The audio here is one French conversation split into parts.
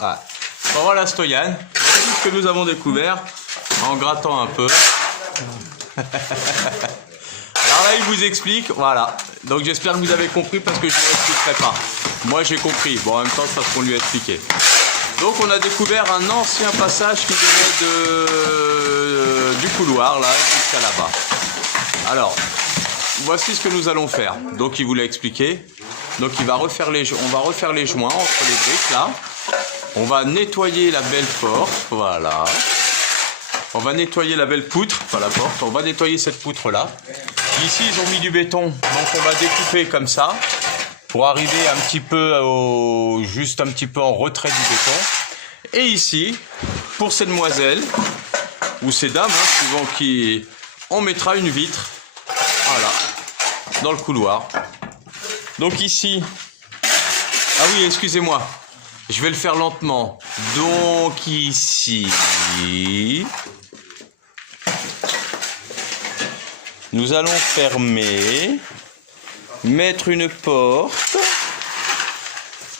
Ouais. Bon, voilà Stoyan, voici ce que nous avons découvert en grattant un peu. Alors là il vous explique, voilà. Donc j'espère que vous avez compris parce que je ne vous expliquerai pas. Moi j'ai compris, bon en même temps c'est parce qu'on lui a expliqué. Donc on a découvert un ancien passage qui venait du couloir là jusqu'à là-bas. Alors, voici ce que nous allons faire. Donc il vous l'a expliqué. Donc on va refaire les joints entre les briques là. On va nettoyer la belle porte, voilà. On va nettoyer la belle poutre, pas la porte, on va nettoyer cette poutre là. Ici ils ont mis du béton, donc on va découper comme ça pour arriver un petit peu juste un petit peu en retrait du béton. Et ici, pour ces demoiselles ou ces dames, hein, suivant qui, on mettra une vitre, voilà, dans le couloir. Donc ici, ah oui, excusez-moi. Je vais le faire lentement. Donc ici, nous allons fermer, mettre une porte.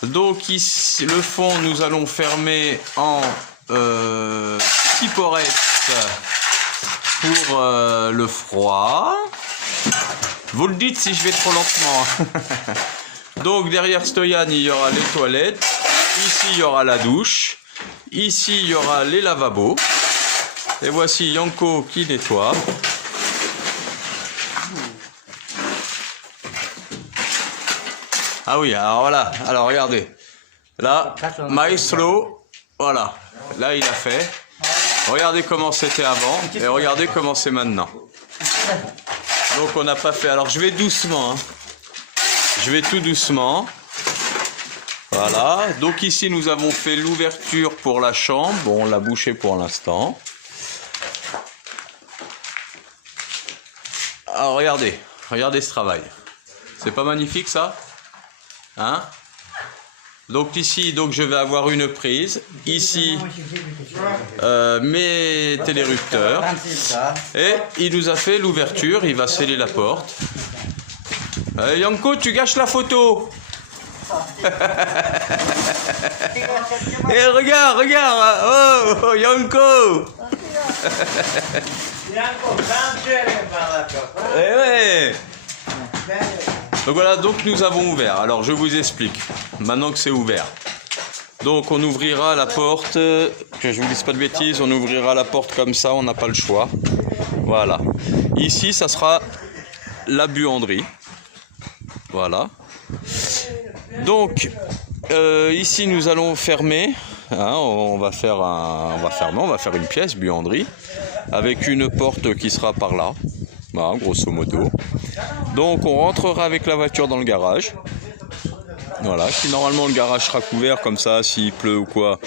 Donc ici, le fond, nous allons fermer en cyporette pour le froid. Vous le dites si je vais trop lentement. Donc derrière Stoyan, il y aura les toilettes. Ici, il y aura la douche. Ici, il y aura les lavabos. Et voici Yanko qui nettoie. Ah oui, alors voilà. Alors regardez. Là, Maestro, voilà. Là, il a fait. Regardez comment c'était avant. Et regardez comment c'est maintenant. Donc, on n'a pas fait. Alors, je vais doucement. Hein. Je vais tout doucement. Voilà, donc ici nous avons fait l'ouverture pour la chambre, bon on l'a bouché pour l'instant. Alors regardez ce travail. C'est pas magnifique ça? Hein? Donc ici, donc je vais avoir une prise, ici mes télérupteurs, et il nous a fait l'ouverture, il va sceller la porte. Yanko, tu gâches la photo! Et regarde, oh, Yanko. Ouais. Donc voilà, donc nous avons ouvert. Alors je vous explique, maintenant que c'est ouvert. Donc on ouvrira la porte, que je vous dise pas de bêtises, on ouvrira la porte comme ça, on n'a pas le choix. Voilà. Ici, ça sera la buanderie. Voilà. Donc, ici nous allons fermer, hein, on va faire une pièce, buanderie, avec une porte qui sera par là, voilà, grosso modo. Donc on rentrera avec la voiture dans le garage, voilà, si normalement le garage sera couvert, comme ça, s'il pleut ou quoi,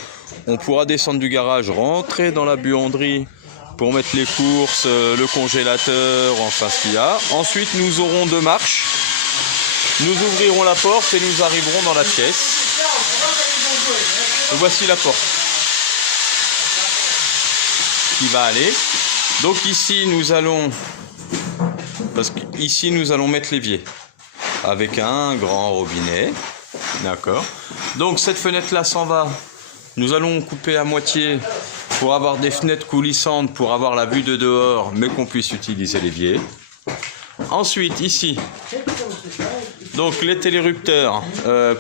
on pourra descendre du garage, rentrer dans la buanderie pour mettre les courses, le congélateur, enfin ce qu'il y a. Ensuite nous aurons 2 marches. Nous ouvrirons la porte et nous arriverons dans la pièce. Et voici la porte qui va aller. Donc ici nous allons, nous allons mettre l'évier avec un grand robinet. D'accord. Donc cette fenêtre là s'en va. Nous allons couper à moitié pour avoir des fenêtres coulissantes, pour avoir la vue de dehors, mais qu'on puisse utiliser l'évier. Ensuite ici. Donc les télérupteurs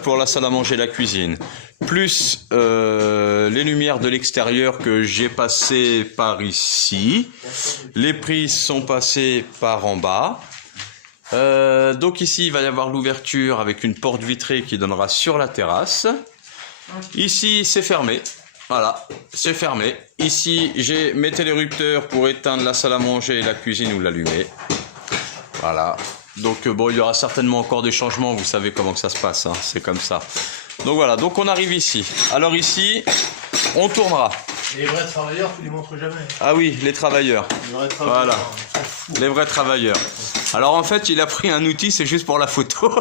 pour la salle à manger et la cuisine, plus les lumières de l'extérieur que j'ai passées par ici. Les prises sont passées par en bas. Donc ici il va y avoir l'ouverture avec une porte vitrée qui donnera sur la terrasse. Ici c'est fermé. Voilà, c'est fermé. Ici j'ai mes télérupteurs pour éteindre la salle à manger et la cuisine ou l'allumer. Voilà. Donc bon, il y aura certainement encore des changements, vous savez comment que ça se passe, hein, c'est comme ça. Donc voilà, donc on arrive ici. Alors ici, on tournera. Les vrais travailleurs, tu les montres jamais. Ah oui, les travailleurs. Les vrais travailleurs. Voilà, les vrais travailleurs. Alors en fait, il a pris un outil, c'est juste pour la photo.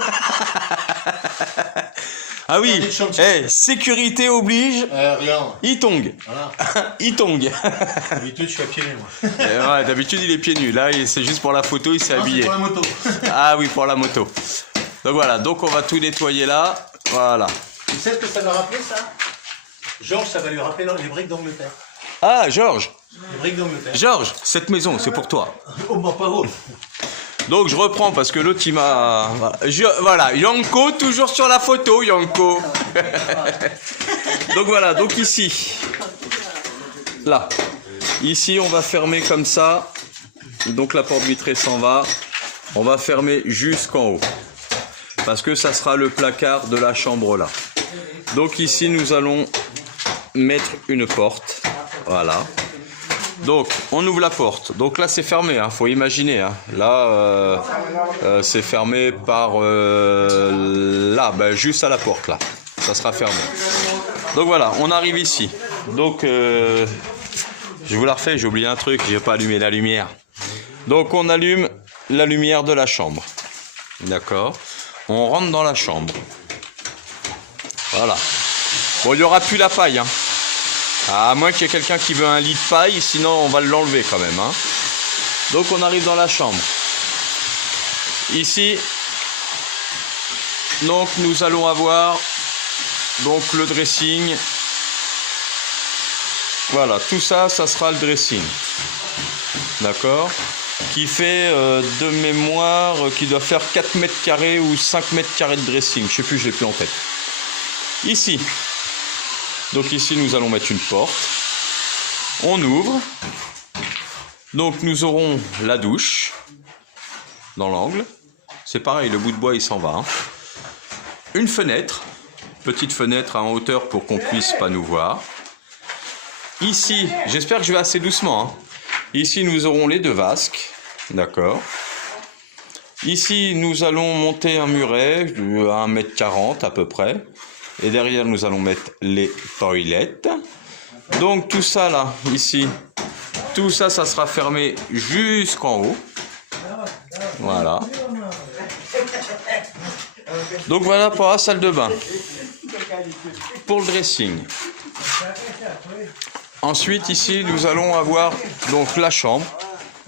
Ah oui, hey, sécurité oblige. Regarde. Itong. Voilà. Itong. D'habitude, je suis à pieds nus, moi. Ouais, d'habitude, il est pieds nus. Là, c'est juste pour la photo, il s'est habillé. C'est pour la moto. Ah oui, pour la moto. Donc voilà, donc on va tout nettoyer là. Voilà. Tu sais ce que ça doit rappeler, ça? Georges, ça va lui rappeler les briques d'Angleterre. Ah, Georges. Les briques d'Angleterre. Georges, cette maison, c'est pour toi. Oh, bah, pas vous. Donc je reprends parce que l'autre il m'a... Voilà, Yanko, toujours sur la photo, Yanko. Donc voilà, donc ici, là, ici on va fermer comme ça. Donc la porte vitrée s'en va. On va fermer jusqu'en haut. Parce que ça sera le placard de la chambre là. Donc ici nous allons mettre une porte. Voilà. Donc, on ouvre la porte. Donc là, c'est fermé, hein, faut imaginer. Hein. Là, c'est fermé par là, ben, juste à la porte, là. Ça sera fermé. Donc voilà, on arrive ici. Donc, je vous la refais, j'ai oublié un truc, j'ai pas allumé la lumière. Donc, on allume la lumière de la chambre. D'accord. On rentre dans la chambre. Voilà. Bon, il n'y aura plus la paille, hein. À moins qu'il y ait quelqu'un qui veut un lit de paille, sinon on va l'enlever quand même. Hein. Donc on arrive dans la chambre. Ici, donc nous allons avoir donc le dressing. Voilà, tout ça, ça sera le dressing. D'accord. Qui fait de mémoire, qui doit faire 4 mètres carrés ou 5 mètres carrés de dressing. Je sais plus, je l'ai plus en tête. Ici. Donc ici, nous allons mettre une porte. On ouvre. Donc nous aurons la douche dans l'angle. C'est pareil, le bout de bois, il s'en va. Hein. Une fenêtre. Petite fenêtre en hauteur pour qu'on puisse pas nous voir. Ici, j'espère que je vais assez doucement. Hein. Ici, nous aurons les deux vasques. D'accord. Ici, nous allons monter un muret à 1,40 m à peu près. Et derrière, nous allons mettre les toilettes. Donc, tout ça, là, ici, tout ça, ça sera fermé jusqu'en haut. Voilà. Donc, voilà pour la salle de bain. Pour le dressing. Ensuite, ici, nous allons avoir donc la chambre,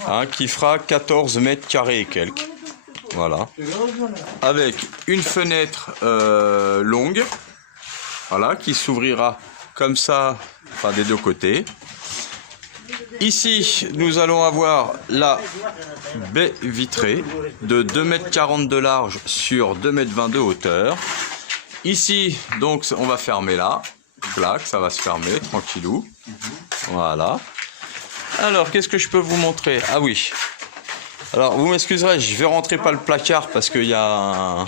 hein, qui fera 14 mètres carrés et quelques. Voilà. Avec une fenêtre longue. Voilà, qui s'ouvrira comme ça, enfin des deux côtés. Ici, nous allons avoir la baie vitrée de 2,40 m de large sur 2,20 m de hauteur. Ici, donc, on va fermer là. Clac, ça va se fermer, tranquillou. Voilà. Alors, qu'est-ce que je peux vous montrer? Ah oui. Alors, vous m'excuserez, je vais rentrer pas le placard parce qu'il y a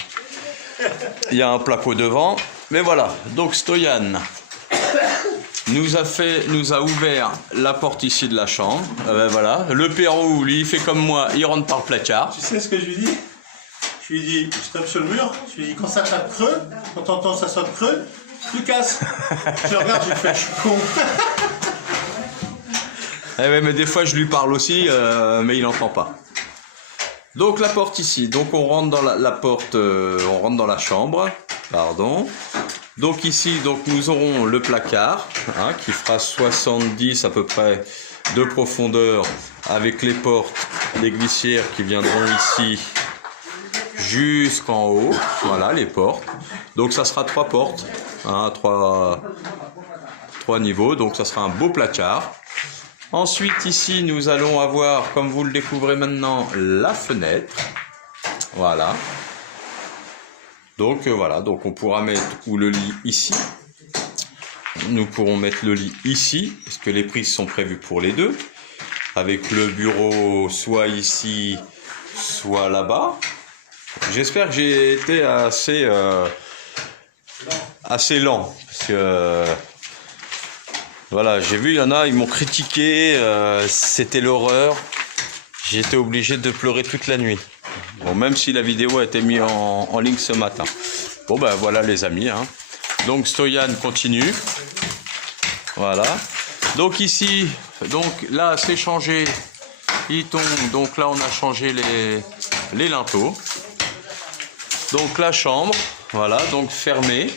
un placo devant. Mais voilà, donc Stoyan nous a ouvert la porte ici de la chambre. Voilà, le Pérou, lui, il fait comme moi, il rentre par le placard. Tu sais ce que je lui dis? Je lui dis, je tape sur le mur, je lui dis, quand ça tape creux, quand t'entends ça sonne creux, tu casses. Je regarde, je fais, je suis con. Eh ouais, mais des fois, je lui parle aussi, mais il n'entend pas. Donc, la porte ici. Donc, on rentre dans la porte, on rentre dans la chambre. Pardon. Donc ici, donc nous aurons le placard, hein, qui fera 70 à peu près de profondeur, avec les portes, les glissières qui viendront ici jusqu'en haut. Voilà les portes. Donc ça sera 3 portes, hein, 3 niveaux. Donc ça sera un beau placard. Ensuite ici, nous allons avoir, comme vous le découvrez maintenant, la fenêtre. Voilà. Donc voilà, donc on pourra mettre ou le lit ici. Nous pourrons mettre le lit ici, parce que les prises sont prévues pour les deux. Avec le bureau soit ici, soit là-bas. J'espère que j'ai été assez lent. Parce que voilà, j'ai vu, il y en a, ils m'ont critiqué, c'était l'horreur. J'ai été obligé de pleurer toute la nuit. Bon, même si la vidéo a été mise en ligne ce matin. Bon, ben voilà les amis. Hein. Donc, Stoyan continue. Voilà. Donc ici, donc là, c'est changé. Il tombe. Donc là, on a changé les linteaux. Donc, la chambre. Voilà, donc fermée.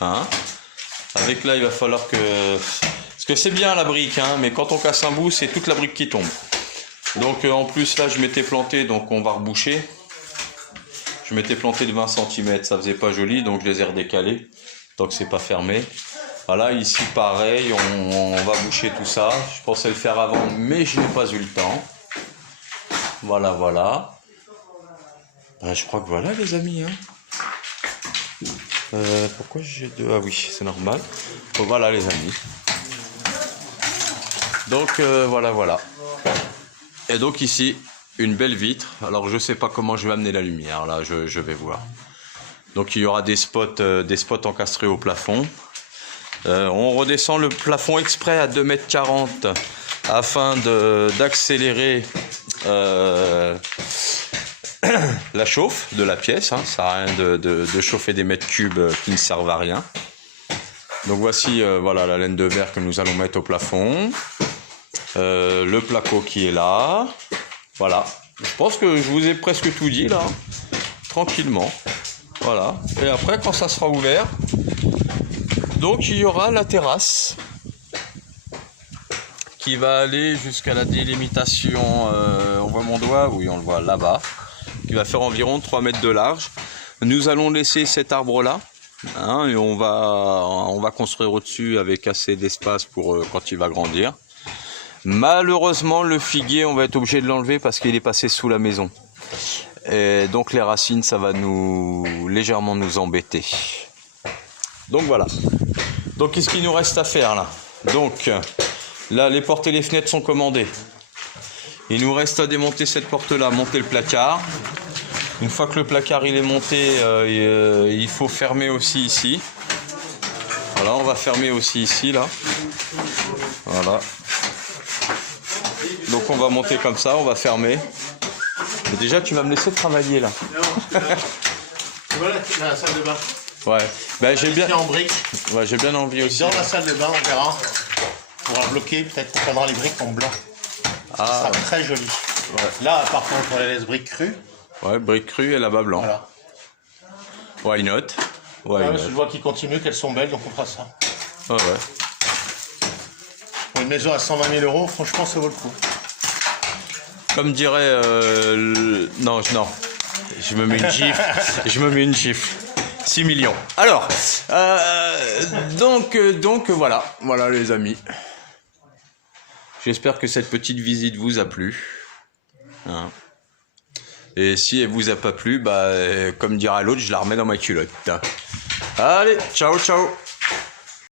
Hein. Avec là, il va falloir que... Parce que c'est bien la brique, hein, mais quand on casse un bout, c'est toute la brique qui tombe. Donc en plus là je m'étais planté, donc on va reboucher. Je m'étais planté de 20 cm, ça faisait pas joli, donc je les ai redécalés. Donc c'est pas fermé. Voilà, ici pareil, on va boucher tout ça. Je pensais le faire avant, mais je n'ai pas eu le temps. Voilà, voilà. Ben, je crois que voilà les amis. Hein. Pourquoi j'ai deux? Ah oui, c'est normal. Bon, voilà les amis. Donc voilà, voilà. Et donc ici, une belle vitre. Alors je sais pas comment je vais amener la lumière. Là, je vais voir. Donc il y aura des spots encastrés au plafond. On redescend le plafond exprès à 2,40 m afin d'accélérer la chauffe de la pièce. Hein. Ça sert à rien de chauffer des mètres cubes qui ne servent à rien. Donc voici voilà la laine de verre que nous allons mettre au plafond. Le placo qui est là. Voilà. Je pense que je vous ai presque tout dit là. Tranquillement. Voilà. Et après quand ça sera ouvert, donc il y aura la terrasse qui va aller jusqu'à la délimitation, on voit mon doigt, oui on le voit là-bas, qui va faire environ 3 mètres de large. Nous allons laisser cet arbre là, hein, et on va construire au-dessus avec assez d'espace pour quand il va grandir. Malheureusement le figuier on va être obligé de l'enlever parce qu'il est passé sous la maison. Et donc les racines ça va légèrement nous embêter. Donc voilà. Donc qu'est-ce qu'il nous reste à faire là? Donc là les portes et les fenêtres sont commandées. Il nous reste à démonter cette porte là, monter le placard. Une fois que le placard il est monté, il faut fermer aussi ici. Voilà, on va fermer aussi ici là. Voilà. Donc on va monter comme ça, on va fermer. Mais déjà tu vas me laisser travailler là. Voilà la salle de bain. Ouais, ben j'ai bien. En briques. Ouais, j'ai bien envie aussi. Dans la salle de bain, on verra. On pourra bloquer, peut-être qu'on prendra les briques en blanc. Ah. Ça sera très joli. Ouais. Là, par contre, on les laisse briques crues. Ouais, briques crues et là-bas blanc. Voilà. Why not? Ouais, je vois qu'ils continuent, qu'elles sont belles, donc on fera ça. Ah ouais. Pour une maison à 120 000 €, franchement, ça vaut le coup. Comme dirait... Non, je me mets une gifle. Je me mets une gifle. 6 millions. Alors, donc voilà. Voilà les amis. J'espère que cette petite visite vous a plu. Hein. Et si elle vous a pas plu, bah, comme dira l'autre, je la remets dans ma culotte. Allez, ciao, ciao.